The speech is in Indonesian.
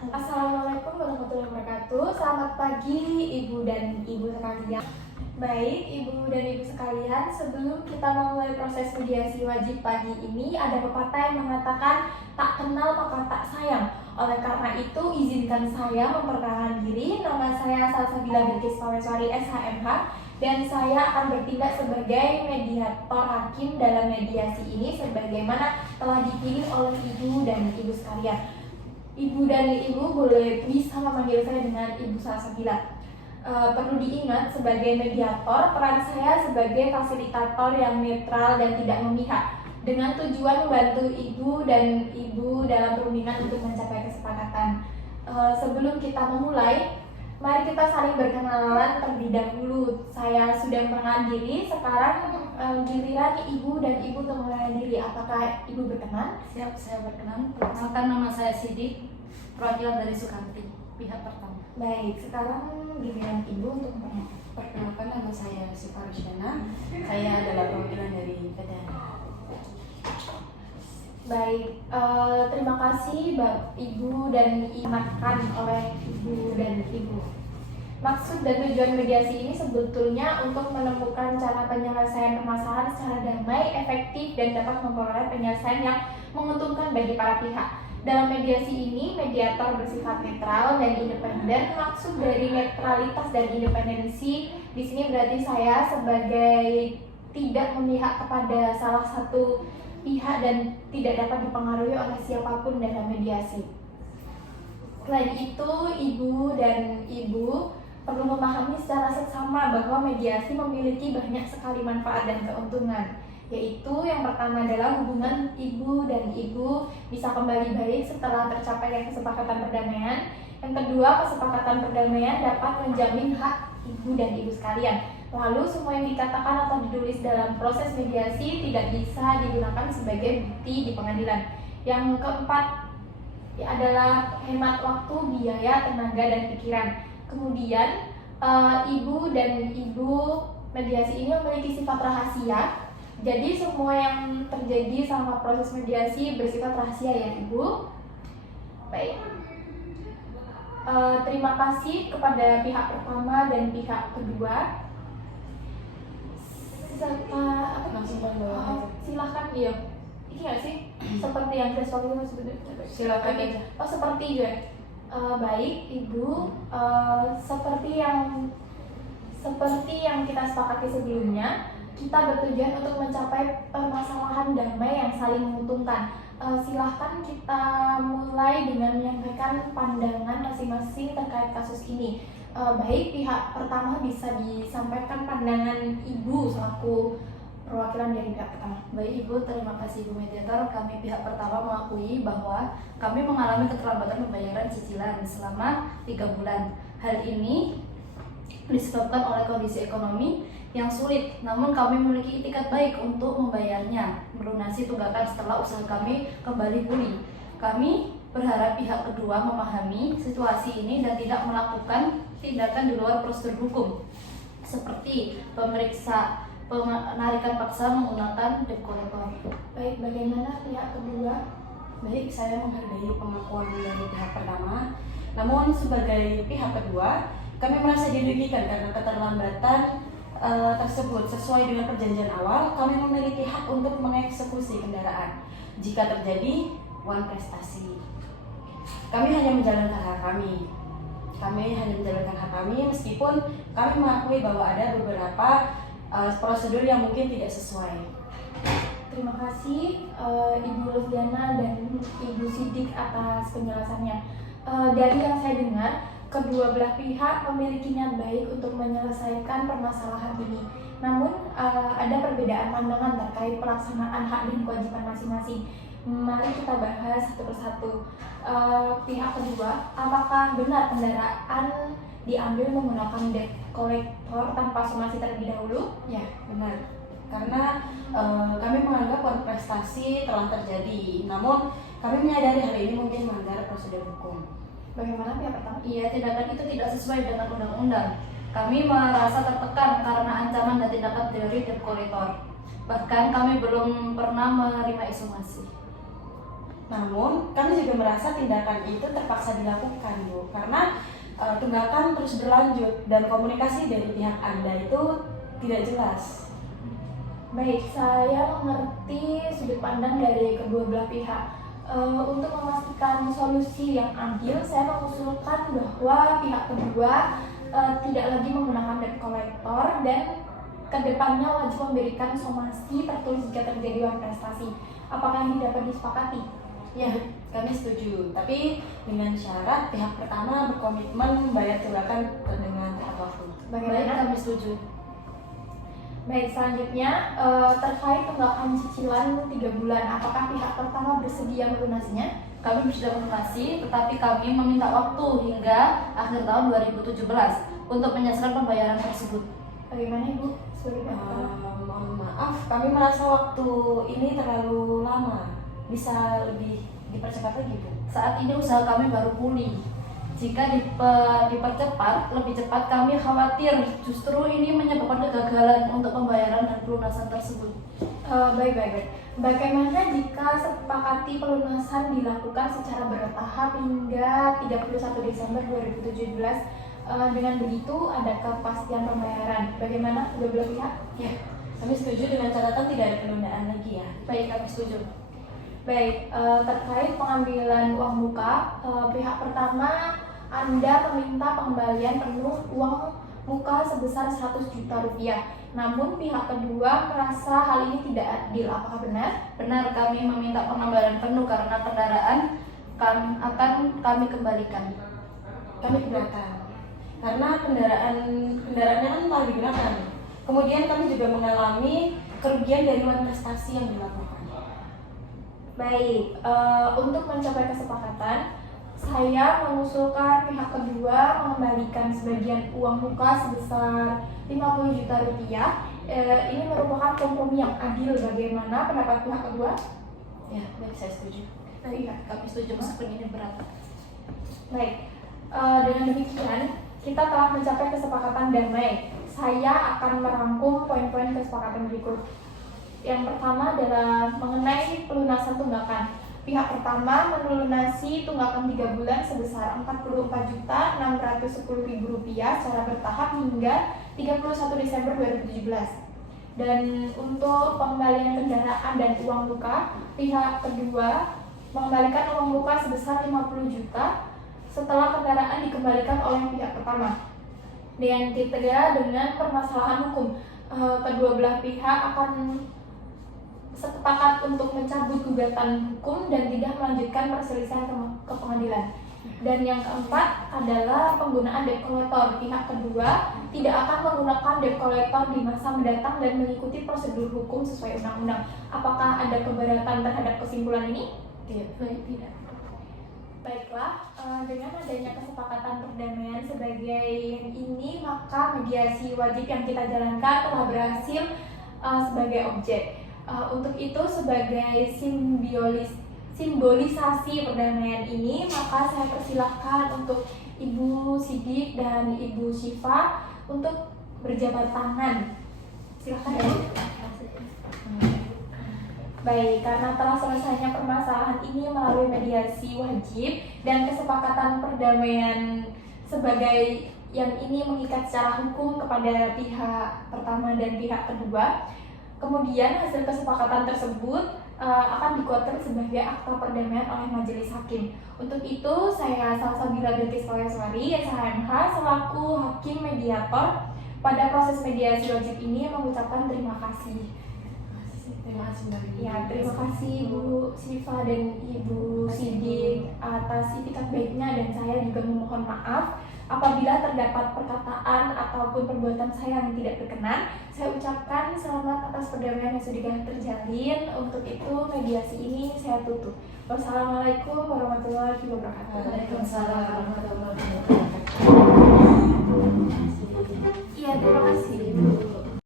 Assalamualaikum warahmatullahi wabarakatuh. Selamat pagi Ibu dan Ibu sekalian. Baik, Ibu dan Ibu sekalian, sebelum kita memulai proses mediasi wajib pagi ini, ada pepatah yang mengatakan tak kenal maka tak sayang. Oleh karena itu, izinkan saya memperkenalkan diri. Nama saya Salsabila Bilqis Pameswari SHMH dan saya akan bertindak sebagai mediator hakim dalam mediasi ini sebagaimana telah dipilih oleh Ibu dan Ibu sekalian. Ibu dan Ibu boleh bisa memanggil saya dengan Ibu Salsabila. Perlu diingat, sebagai mediator, peran saya sebagai fasilitator yang netral dan tidak memihak, dengan tujuan membantu Ibu dan Ibu dalam perundingan untuk mencapai kesepakatan. Sebelum kita memulai, mari kita saling berkenalan terlebih dahulu. Saya sudah memperkenalkan diri, sekarang giliran Ibu dan Ibu untuk mengenalkan diri. Apakah Ibu berkenan? Siap, saya berkenan. Perkenalkan, nama saya Sidik, perwakilan dari Sukamti, pihak pertama. Baik, sekarang giliran Ibu untuk memperkenalkan. Perkenalkan, nama saya Siva Rusyana. Saya adalah perwakilan dari PTN. Baik, terima kasih Ibu dan diingatkan oleh Ibu dan Ibu. Maksud dan tujuan mediasi ini sebetulnya untuk menemukan cara penyelesaian permasalahan secara damai, efektif, dan dapat memperoleh penyelesaian yang menguntungkan bagi para pihak. Dalam mediasi ini, mediator bersifat netral dan independen. Maksud dari netralitas dan independensi di sini berarti saya sebagai tidak memihak kepada salah satu pihak dan tidak dapat dipengaruhi oleh siapapun dalam mediasi. Selain itu, Ibu dan Ibu perlu memahami secara seksama bahwa mediasi memiliki banyak sekali manfaat dan keuntungan, yaitu yang pertama adalah hubungan Ibu dan Ibu bisa kembali baik setelah tercapai kesepakatan perdamaian. Yang kedua, kesepakatan perdamaian dapat menjamin hak Ibu dan Ibu sekalian. Lalu semua yang dikatakan atau ditulis dalam proses mediasi tidak bisa digunakan sebagai bukti di pengadilan. Yang keempat adalah hemat waktu, biaya, tenaga, dan pikiran. Kemudian Ibu dan Ibu mediasi ini memiliki sifat rahasia. Jadi semua yang terjadi selama proses mediasi bersifat rahasia ya Ibu. Baik. Terima kasih kepada pihak pertama dan pihak kedua. Silahkan iya. Ini nggak sih? Seperti yang saya sebutkan sebetulnya. Silakan aja. Oh, seperti juga. Baik Ibu, seperti yang kita sepakati sebelumnya, kita bertujuan untuk mencapai permasalahan damai yang saling menguntungkan. Silahkan kita mulai dengan menyampaikan pandangan masing-masing terkait kasus ini. Baik, pihak pertama bisa disampaikan pandangan Ibu selaku perwakilan dari pihak pertama. Baik Ibu, terima kasih Ibu Mediator. Kami pihak pertama mengakui bahwa kami mengalami keterlambatan pembayaran cicilan selama 3 bulan. Hal ini disebabkan oleh kondisi ekonomi yang sulit, namun kami memiliki itikat baik untuk membayarnya, melunasi tunggakan setelah usaha kami kembali pulih. Kami berharap pihak kedua memahami situasi ini dan tidak melakukan tindakan di luar prosedur hukum, seperti penarikan paksa menggunakan debt collector. Baik, bagaimana pihak kedua? Baik, saya menghargai pengakuan dari pihak pertama. Namun sebagai pihak kedua, kami merasa dirugikan karena keterlambatan tersebut. Sesuai dengan perjanjian awal, kami memiliki hak untuk mengeksekusi kendaraan jika terjadi wan prestasi. Kami hanya menjalankan hak kami. Meskipun kami mengakui bahwa ada beberapa prosedur yang mungkin tidak sesuai. Terima kasih Ibu Lufiana dan Ibu Sidik atas penjelasannya. Dari yang saya dengar, kedua belah pihak memiliki niat baik untuk menyelesaikan permasalahan ini. Namun ada perbedaan pandangan terkait pelaksanaan hak dan kewajiban masing-masing. Mari kita bahas satu persatu. Pihak kedua, apakah benar kendaraan diambil menggunakan debt collector tanpa somasi terlebih dahulu? Ya, benar. Karena kami menganggap wan prestasi telah terjadi. Namun kami menyadari hal ini mungkin melanggar prosedur hukum. Bagaimana pihak pertama? Iya, tindakan itu tidak sesuai dengan undang-undang. Kami merasa tertekan karena ancaman dan tindakan dari debt collector. Bahkan kami belum pernah menerima eksumasi. Namun kami juga merasa tindakan itu terpaksa dilakukan, Bu, karena tunggakan terus berlanjut dan komunikasi dari pihak Anda itu tidak jelas. Baik, saya mengerti sudut pandang dari kedua belah pihak. Untuk memastikan solusi yang adil, saya mengusulkan bahwa pihak kedua tidak lagi menggunakan debt collector dan kedepannya wajib memberikan somasi tertulis jika terjadi uang prestasi. Apakah ini dapat disepakati? Ya, kami setuju. Tapi dengan syarat pihak pertama berkomitmen membayar tunggakan dengan tepat waktu. Baik, Bagaimana? kami setuju. Baik, selanjutnya terkait tunggakan cicilan 3 bulan, apakah pihak pertama bersedia melunasinya? Kami sudah melunasi, tetapi kami meminta waktu hingga akhir tahun 2017 untuk menyelesaikan pembayaran tersebut. Bagaimana Ibu? Sebagai pihak pertama? Mohon maaf, kami merasa waktu ini terlalu lama. Bisa lebih dipercepat lagi, Bu. Saat ini usaha kami baru pulih. Jika dipercepat, lebih cepat, kami khawatir justru ini menyebabkan kegagalan untuk pembayaran dan pelunasan tersebut. Baik. Bagaimana jika sepakati pelunasan dilakukan secara bertahap hingga 31 Desember 2017? Dengan begitu ada kepastian pembayaran. Bagaimana kedua belah pihak? Ya, kami setuju dengan catatan tidak ada penundaan lagi ya. Baik, kami setuju. Baik, terkait pengambilan uang muka, pihak pertama Anda meminta pengembalian penuh uang muka sebesar 100 juta rupiah. Namun pihak kedua merasa hal ini tidak adil. Apakah benar? Benar, kami meminta pengembalian penuh karena kendaraan akan kami kembalikan. Kami keberatan. Karena kendaraannya kan telah digunakan. Kemudian kami juga mengalami kerugian dari uang prestasi yang dilakukan. Baik, untuk mencapai kesepakatan, saya mengusulkan pihak kedua mengembalikan sebagian uang muka sebesar 50 juta rupiah. Ini merupakan kompromi yang adil. Bagaimana pendapat pihak kedua? Ya, baik, saya setuju. Iya, kami setuju meskipun ini berat. Baik, dengan demikian kita telah mencapai kesepakatan damai. Saya akan merangkum poin-poin kesepakatan berikut. Yang pertama adalah mengenai pelunasan tunggakan. Pihak pertama melunasi tunggakan 3 bulan sebesar Rp44.610.000 secara bertahap hingga 31 Desember 2017. Dan untuk pengembalian kendaraan dan uang muka, pihak kedua mengembalikan uang muka sebesar 50 juta setelah kendaraan dikembalikan oleh pihak pertama. Dengan ketiga, dengan permasalahan hukum, kedua belah pihak akan sepakat untuk mencabut gugatan hukum dan tidak melanjutkan perselisihan ke pengadilan. Dan yang keempat adalah penggunaan debt collector. Pihak kedua tidak akan menggunakan debt collector di masa mendatang dan mengikuti prosedur hukum sesuai undang-undang. Apakah ada keberatan terhadap kesimpulan ini? Tidak. Baiklah, dengan adanya kesepakatan perdamaian sebagai yang ini, maka mediasi wajib yang kita jalankan telah berhasil sebagai objek. Untuk itu, sebagai simbolisasi perdamaian ini, maka saya persilahkan untuk Ibu Sidik dan Ibu Syifa untuk berjabat tangan. Silakan ya. Baik, karena telah selesainya permasalahan ini melalui mediasi wajib dan kesepakatan perdamaian sebagai yang ini mengikat secara hukum kepada pihak pertama dan pihak kedua. Kemudian hasil kesepakatan tersebut akan dikuatkan sebagai akta perdamaian oleh majelis hakim. Untuk itu, saya Salsabila Bilqis Koyaswari, SHMH, selaku hakim mediator pada proses mediasi wajib ini mengucapkan terima kasih. Terima kasih Mbak. Ya, terima kasih Ibu Syifa dan Ibu Sidik atas itikat baiknya, dan saya juga memohon maaf apabila terdapat perkataan ataupun perbuatan saya yang tidak berkenan. Saya ucapkan selamat atas perdamaian yang sudah terjalin. Untuk itu mediasi ini saya tutup. Wassalamualaikum warahmatullahi wabarakatuh. Waalaikumsalam warahmatullahi wabarakatuh. Iya, terima kasih.